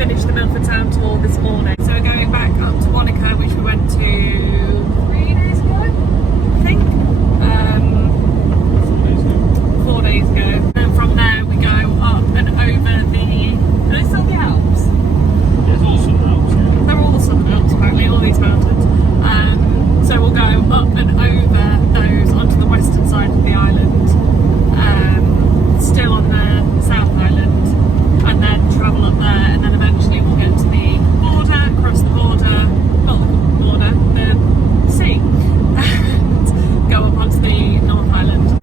finished the Milford Sound tour this morning. So we're going back up to Wanaka, which we went to 3 days ago, I think. 4 days ago. And from there we go up and over the... Are they still the Alps? There's all Southern Alps, yeah. They're all the Southern Alps apparently, all these mountains. So we'll go up and over those onto the western side of the island. Still on the South Island, and then travel up there, and then eventually we'll get to the border, cross the border, not the border, the sea, and go up onto the North Island.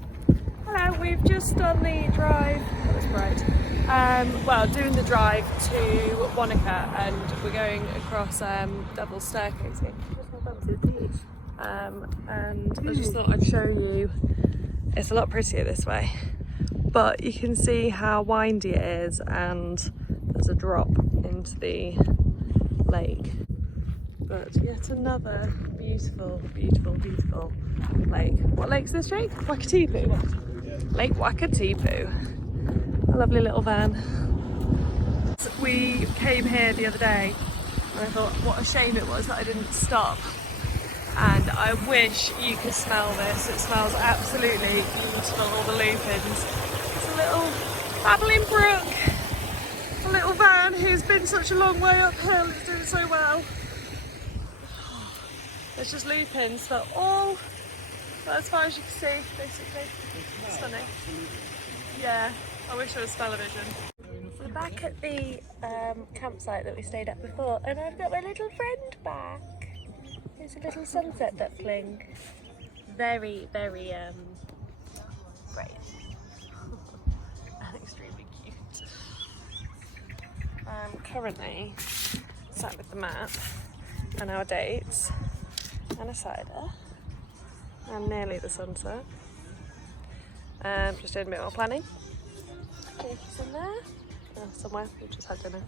Hello, we've just done the drive, that was bright, well, doing the drive to Wanaka, and we're going across Devil's Staircase here. And I just thought I'd show you, it's a lot prettier this way. But you can see how windy it is, and there's a drop into the lake. But yet another beautiful, beautiful, beautiful lake. What lake's this, Jake? Wakatipu? Lake Wakatipu. A lovely little van. We came here the other day and I thought what a shame it was that I didn't stop. And I wish you could smell this. It smells absolutely beautiful, all the lupins. Little babbling brook, a little van who's been such a long way uphill, is doing so well. There's just lupins for all, well, as far as you can see, basically. Stunning. Yeah, I wish there was smell-o-vision. We're back at the campsite that we stayed at before, and I've got my little friend back. Here's a little sunset duckling. Very, very great. Extremely cute. Currently sat with the map and our dates and a cider and nearly the sunset. Just doing a bit more planning. Jakey's in there, somewhere. We've just had dinner.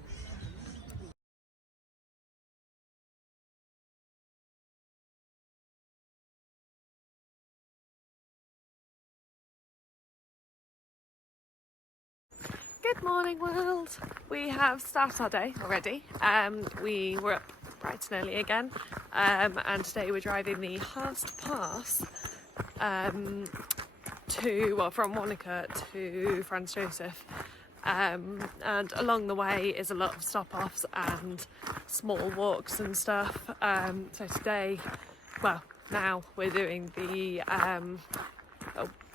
Good morning, world. We have started our day already. We were up bright and early again, and today we're driving the Haast Pass from Wanaka to Franz, Josef. And along the way is a lot of stop-offs and small walks and stuff. So today, well, now we're doing the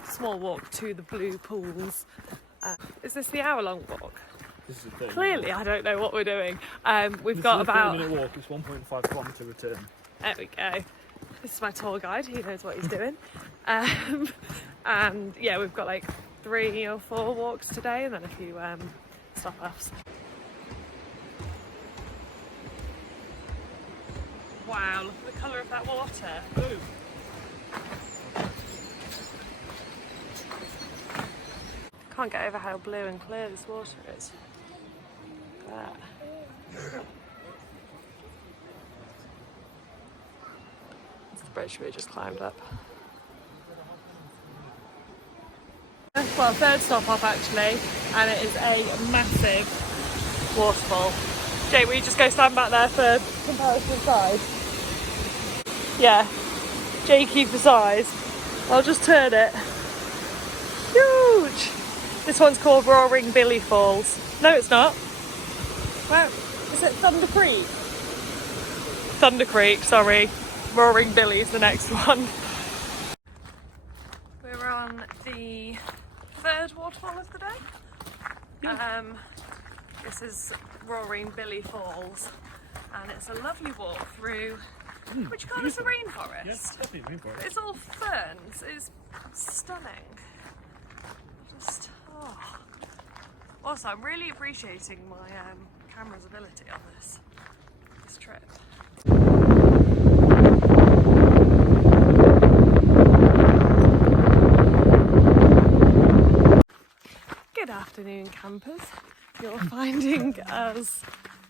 small walk to the blue pools. Is this the hour-long walk? This is a Clearly, I don't know what we're doing. We've got about... This is a 30-minute walk, it's 1.5 kilometre return. There we go. This is my tour guide, he knows what he's doing. And yeah, we've got like 3 or 4 walks today, and then a few stop-offs. Wow, look at the colour of that water. Ooh. Can't get over how blue and clear this water is. Look at that. It's the bridge we just climbed up. Well, third stop off actually, and it is a massive waterfall. Jake, will you just go stand back there for comparison size? Yeah, Jakey for size. I'll just turn it. Huge! This one's called Roaring Billy Falls. No, it's not. Wow, is it Thunder Creek? Thunder Creek, sorry. Roaring Billy's the next one. We're on the 3rd waterfall of the day. This is Roaring Billy Falls, and it's a lovely walk through, would you call this a rainforest? Yes, definitely rainforest. It's all ferns, it's stunning. Just, oh. Also, I'm really appreciating my camera's ability on this trip. Good afternoon, campers. You're finding us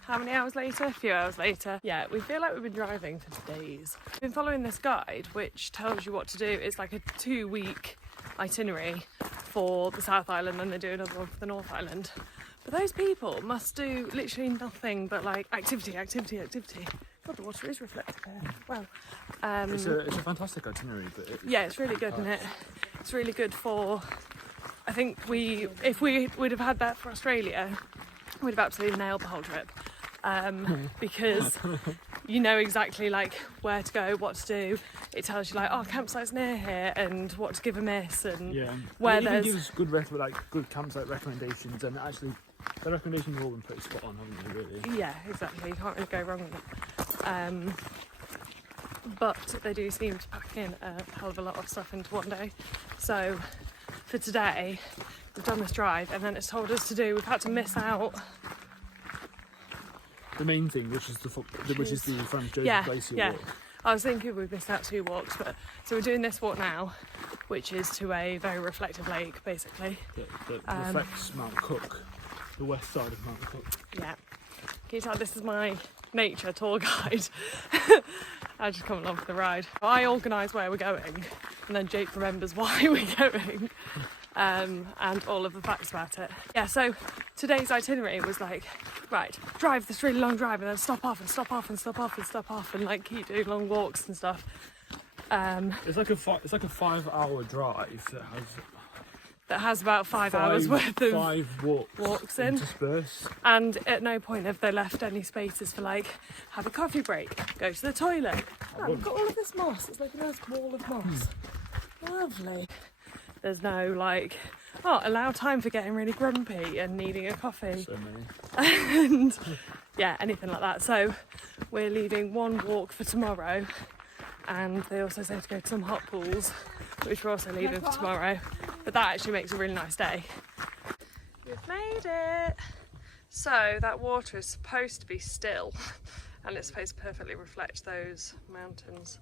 how many hours later? A few hours later. Yeah, we feel like we've been driving for days. We've been following this guide which tells you what to do. It's like a 2-week itinerary for the South Island, and they do another one for the North Island. But those people must do literally nothing but like activity. God, the water is reflective here. Wow. It's a fantastic itinerary, but Yeah, it's really good, isn't it? It's really good for. I think if we would have had that for Australia, we'd have absolutely nailed the whole trip, because you know exactly like where to go, what to do. It tells you like, oh, campsite's near here, and what to give a miss, and where it there's gives good campsite recommendations, and actually the recommendations have all been pretty spot on, haven't they? Really? yeah, exactly. You can't really go wrong with it. But they do seem to pack in a hell of a lot of stuff into one day. So for today, we've done this drive, and then it's told us to do. We've had to miss out The main thing, which is the Franz Josef Glacier walk. I was thinking we've missed out 2 walks, but so we're doing this walk now, which is to a very reflective lake, basically. That reflects Mount Cook, the west side of Mount Cook. Yeah. Can you tell this is my nature tour guide? I just come along for the ride. I organise where we're going, and then Jake remembers why we're going, and all of the facts about it. Yeah, so today's itinerary was like, right, drive this really long drive, and then stop off and stop off and stop off and stop off, and like keep doing long walks and stuff. It's like a 5-hour drive that has about 5 hours worth of 5 walks in. Interspersed. And at no point have they left any spaces for like, have a coffee break, go to the toilet. Oh, we've got all of this moss. It's like a nice wall of moss. Lovely. There's no like, allow time for getting really grumpy and needing a coffee. So many. And yeah, anything like that. So we're leaving 1 walk for tomorrow, and they also say to go to some hot pools, which we're also leaving for tomorrow. But that actually makes a really nice day. We've made it! So that water is supposed to be still, and it's supposed to perfectly reflect those mountains.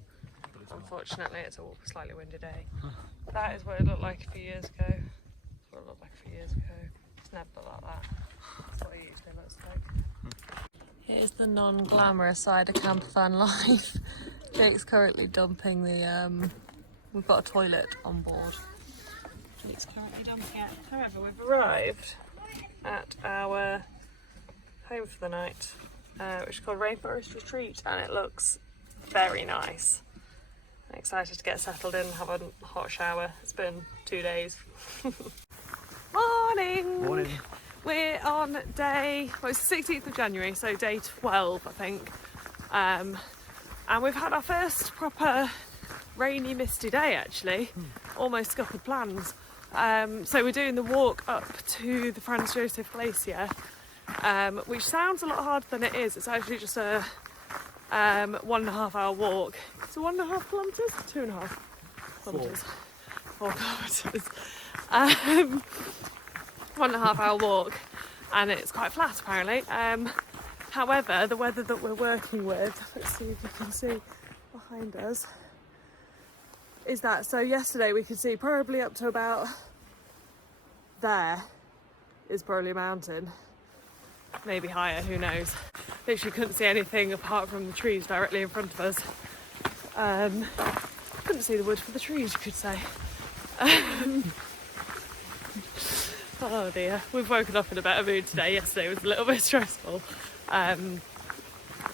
Unfortunately, it's a slightly windy day. That is what it looked like a few years ago. That's what it looked like a few years ago. It's never like that. That's what it usually looks like. Here's the non-glamorous side of camper van life. Jake's currently dumping the, we've got a toilet on board. Jake's currently dumping it. However, we've arrived at our home for the night, which is called Rainforest Retreat, and it looks very nice. I'm excited to get settled in and have a hot shower. It's been 2 days. Morning! Morning. We're on it's the 16th of January, so day 12, I think. And we've had our first proper rainy, misty day, actually. Almost scuppered plans. So we're doing the walk up to the Franz Josef Glacier, which sounds a lot harder than it is. It's actually just a 1.5 hour walk. So 1.5 kilometres? 2.5 kilometres. 4 kilometres. 1.5 hour walk, and it's quite flat apparently. However, the weather that we're working with, let's see if you can see behind us, is that so yesterday we could see probably up to about there is probably a mountain, maybe higher, who knows. Literally couldn't see anything apart from the trees directly in front of us. Couldn't see the wood for the trees, you could say. Oh dear, we've woken up in a better mood today. Yesterday was a little bit stressful.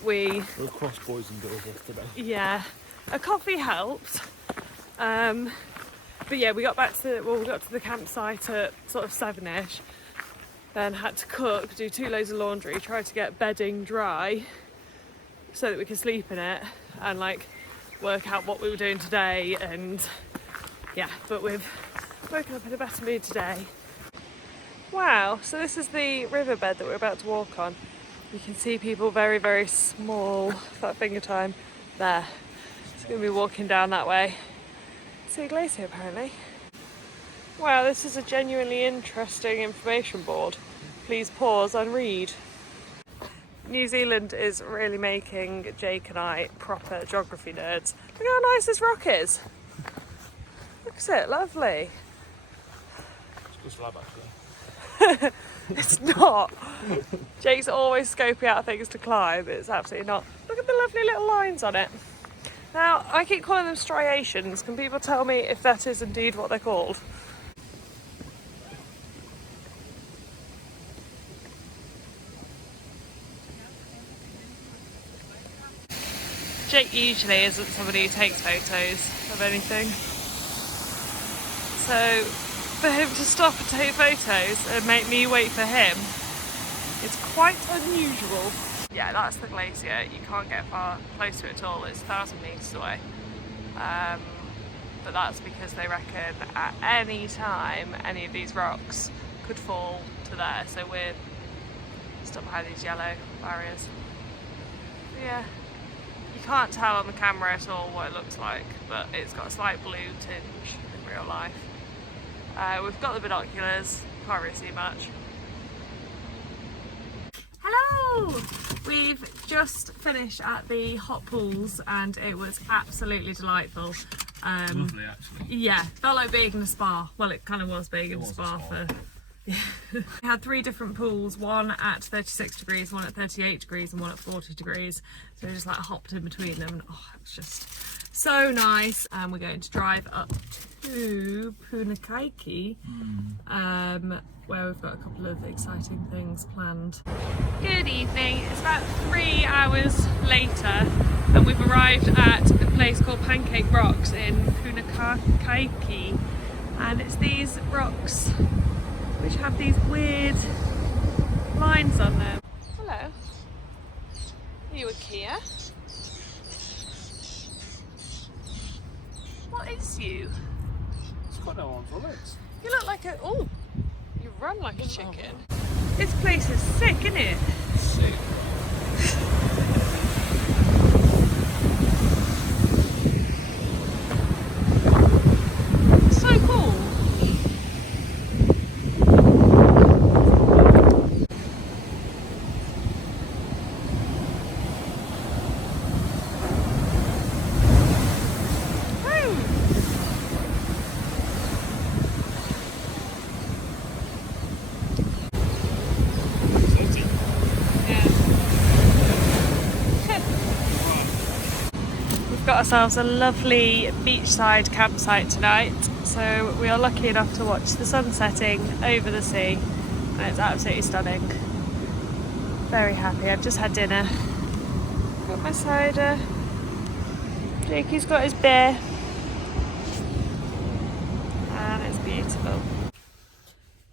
We were cross boys and girls yesterday. Yeah, a coffee helped. But yeah, we got to the campsite at sort of 7ish. Then had to cook, do 2 loads of laundry, try to get bedding dry so that we could sleep in it, and like work out what we were doing today. And yeah, but we've woken up in a better mood today. Wow, so this is the riverbed that we're about to walk on. You can see people very, very small, that finger time there. It's going to be walking down that way. See a glacier apparently. Wow, this is a genuinely interesting information board. Please pause and read. New Zealand is really making Jake and I proper geography nerds. Look how nice this rock is. Look at it, lovely. It's a good slab actually. It's not. Jake's always scoping out things to climb. It's absolutely not. Look at the lovely little lines on it. Now, I keep calling them striations. Can people tell me if that is indeed what they're called? Jake usually isn't somebody who takes photos of anything. So for him to stop and take photos and make me wait for him, it's quite unusual. Yeah, that's the glacier. You can't get far close to it at all. It's 1,000 metres away. But that's because they reckon at any time any of these rocks could fall to there. So we're stuck behind these yellow barriers. But yeah, you can't tell on the camera at all what it looks like, but it's got a slight blue tinge in real life. We've got the binoculars, can't really see much. Hello! We've just finished at the hot pools and it was absolutely delightful. Lovely, actually. Yeah, felt like being in a spa. Well, it kind of was being in a spa for... Yeah. We had 3 different pools, one at 36 degrees, one at 38 degrees and one at 40 degrees. So we just like hopped in between them and oh, it was just so nice. And we're going to drive up to Punakaiki, where we've got a couple of exciting things planned. Good evening, it's about 3 hours later and we've arrived at a place called Pancake Rocks in Punakaiki, and it's these rocks which have these weird lines on them. Hello. Are you a Kia? What is you? It's got no arms or legs. You look like a... Oh! You run like a chicken. This place is sick, isn't it? Sick. So cool. Got ourselves a lovely beachside campsite tonight, so we are lucky enough to watch the sun setting over the sea and it's absolutely stunning. Very happy. I've just had dinner, got my cider, Jakey's got his beer and it's beautiful.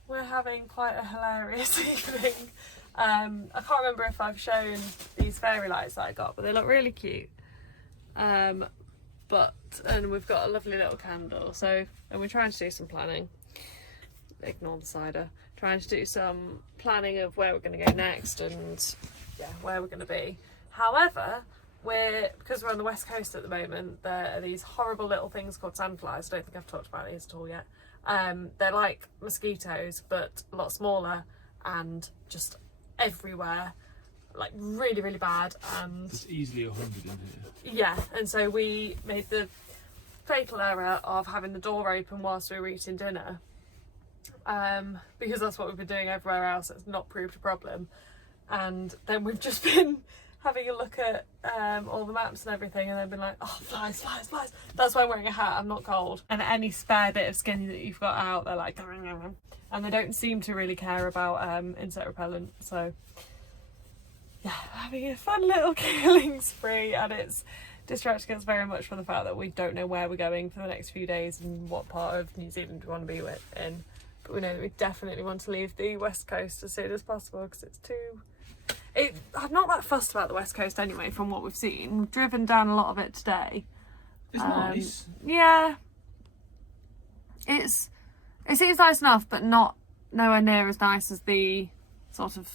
We're having quite a hilarious evening. I can't remember if I've shown these fairy lights that I got, but they look really cute. And we've got a lovely little candle, so, and we're trying to do some planning, ignore the cider, trying to do some planning of where we're going to go next and yeah, where we're going to be. However, because we're on the west coast at the moment, there are these horrible little things called sandflies. I don't think I've talked about these at all yet. They're like mosquitoes but a lot smaller and just everywhere, like really, really bad. And there's easily 100 in here. Yeah, and so we made the fatal error of having the door open whilst we were eating dinner, because that's what we've been doing everywhere else. It's not proved a problem. And then we've just been having a look at all the maps and everything, and then been like, oh, flies, flies, flies. That's why I'm wearing a hat, I'm not cold. And any spare bit of skin that you've got out, they're like, and they don't seem to really care about insect repellent. So yeah, having a fun little killing spree, and it's distracting us very much from the fact that we don't know where we're going for the next few days and what part of New Zealand we want to be in. But we know that we definitely want to leave the west coast as soon as possible because it's too... I'm not that fussed about the west coast anyway, from what we've seen. We've driven down a lot of it today. It's nice. Yeah. It seems nice enough, but nowhere near as nice as the sort of...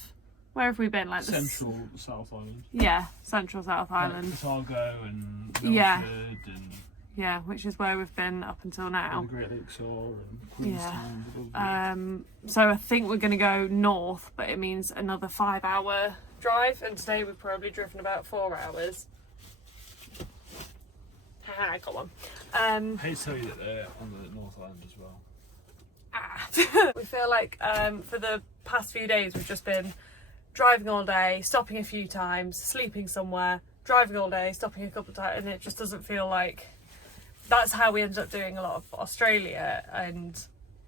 Where have we been? Like Central South Island. Yeah, Central South Island. Otago and Milford Yeah. and... Yeah, which is where we've been up until now. And the Great Lakes Shore and Queenstown. Yeah. So I think we're going to go north, but it means another 5-hour drive, and today we've probably driven about 4 hours. I got one. I hate to tell you that they're on the North Island as well. We feel like for the past few days we've just been driving all day, stopping a few times, sleeping somewhere, driving all day, stopping a couple of times, and it just doesn't feel like... That's how we ended up doing a lot of Australia, and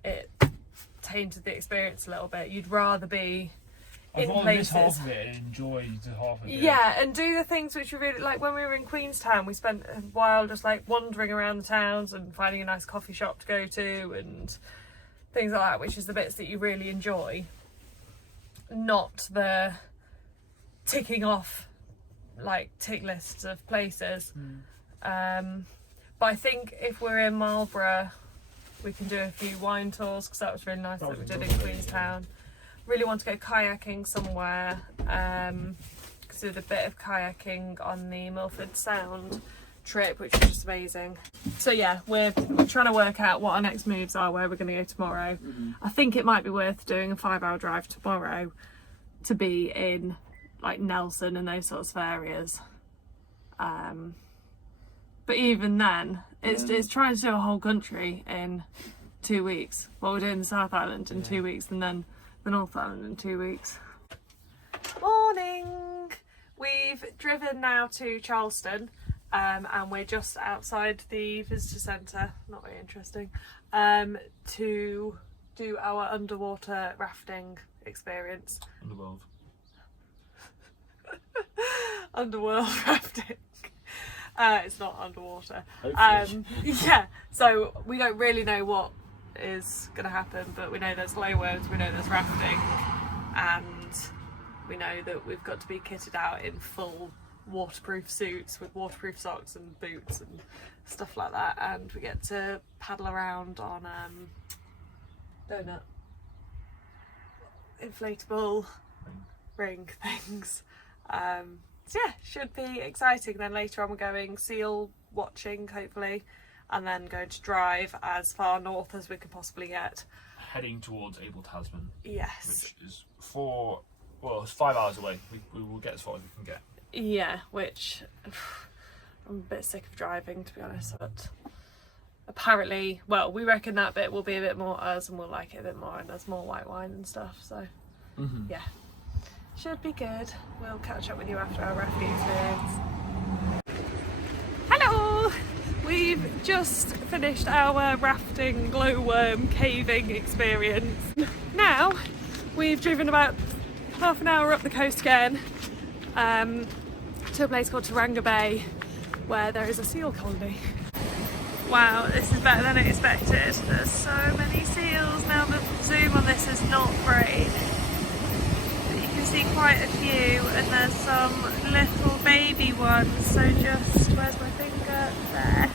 it tainted the experience a little bit. You'd rather be in I'd rather places. miss half of it and enjoy the half of it. Yeah, and do the things which we really like. When we were in Queenstown, we spent a while just like wandering around the towns and finding a nice coffee shop to go to and things like that, which is the bits that you really enjoy, not the ticking off like tick lists of places. But I think if we're in Marlborough, we can do a few wine tours, because that was really nice that we did in Queenstown. Really want to go kayaking somewhere, because we did a bit of kayaking on the Milford Sound trip, which was just amazing. So yeah, we're trying to work out what our next moves are, where we're going to go tomorrow. I think it might be worth doing a 5-hour drive tomorrow to be in like Nelson and those sorts of areas. But even then, it's trying to do a whole country in 2 weeks. Well, we're doing the South Island in 2 weeks, and then the North Island in 2 weeks. Morning! We've driven now to Charleston, and we're just outside the visitor centre, not very interesting, to do our underwater rafting experience. Underworld rafting. It's not underwater. Yeah, so we don't really know what is going to happen, but we know there's GlowWorms, we know there's rafting, and we know that we've got to be kitted out in full waterproof suits with waterproof socks and boots and stuff like that, and we get to paddle around on inflatable ring things. So yeah, should be exciting. Then later on we're going seal watching, hopefully, and then going to drive as far north as we can possibly get. Heading towards Abel Tasman. Yes. Which is it's 5 hours away. We will get as far as we can get. Yeah, which I'm a bit sick of driving, to be honest, but apparently, well, we reckon that bit will be a bit more us and we'll like it a bit more, and there's more white wine and stuff, so yeah. Should be good. We'll catch up with you after our rafting experience. Hello! We've just finished our rafting, GlowWorm, caving experience. Now, we've driven about half an hour up the coast again to a place called Tauranga Bay, where there is a seal colony. Wow, this is better than I expected. There's so many seals now. The zoom on this is not great. See quite a few, and there's some little baby ones, so just, where's my finger? There.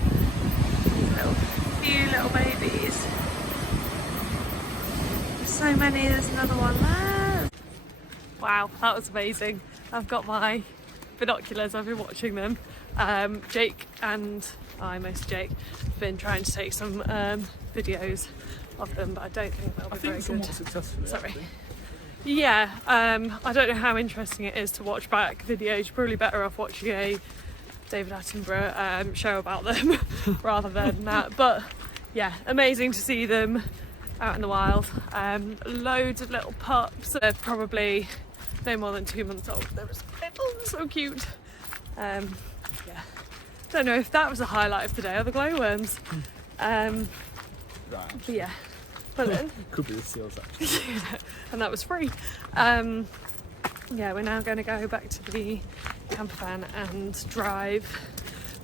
Few little babies. There's so many, there's another one there. Wow, that was amazing. I've got my binoculars, I've been watching them. Jake and mostly Jake, have been trying to take some videos of them, but I don't think they'll be very good. Successfully. Sorry. Yeah, I don't know how interesting it is to watch back videos. You're probably better off watching a David Attenborough show about them rather than that. But yeah, amazing to see them out in the wild. Loads of little pups. They're probably no more than 2 months old. They're just little, so cute. Yeah, don't know if that was a highlight of today or the GlowWorms. But yeah. Could be the seals actually. And that was free. Yeah, we're now going to go back to the camper van and drive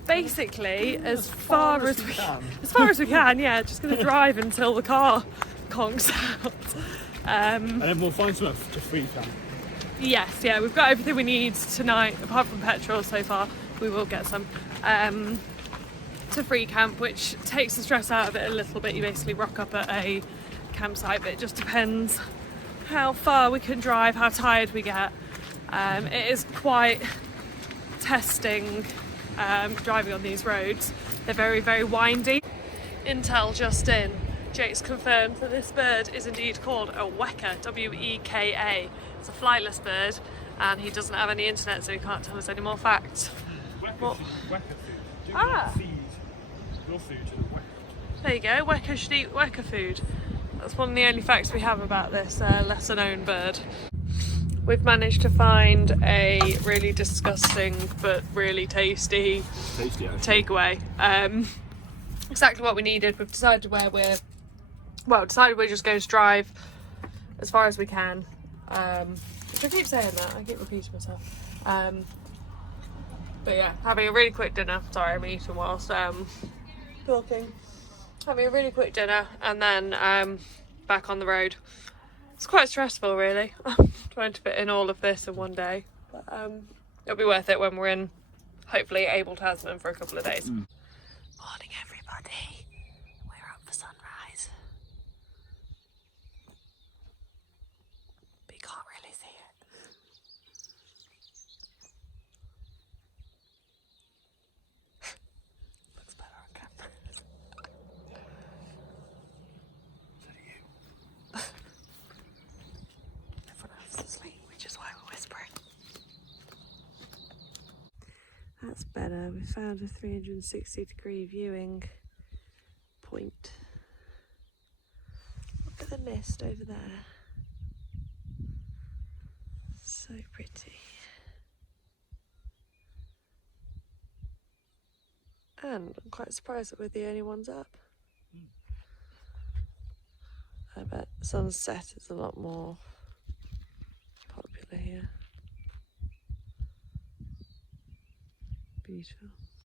basically as far as we can. Yeah, just going to drive until the car conks out. And then we'll find somewhere to free camp. Yes, yeah, we've got everything we need tonight apart from petrol so far. We will get some to free camp, which takes the stress out of it a little bit. You basically rock up at a campsite, but it just depends how far we can drive, how tired we get. It is quite testing driving on these roads. They're very, very windy. Intel just in. Jake's confirmed that this bird is indeed called a weka, W-E-K-A. It's a flightless bird, and he doesn't have any internet, so he can't tell us any more facts. What? Feed your food to the weka. There you go, weka should eat weka food. That's one of the only facts we have about this lesser known bird. We've managed to find a really disgusting but really tasty takeaway. Exactly what we needed. We've decided we're just going to drive as far as we can. I keep saying that, I keep repeating myself. But yeah, having a really quick dinner. Sorry, I'm eating whilst talking. Having a really quick dinner and then back on the road. It's quite stressful, really, trying to fit in all of this in one day. But it'll be worth it when we're in, hopefully, able Tasman for a couple of days. Morning, everybody. We're up for sunrise. But you can't really see it. Looks better on camera. So do you. Everyone else is asleep, which is why we're whispering. That's better. We found a 360-degree viewing point. Look at the mist over there. So pretty. And I'm quite surprised that we're the only ones up. I bet sunset is a lot more popular here. Beautiful.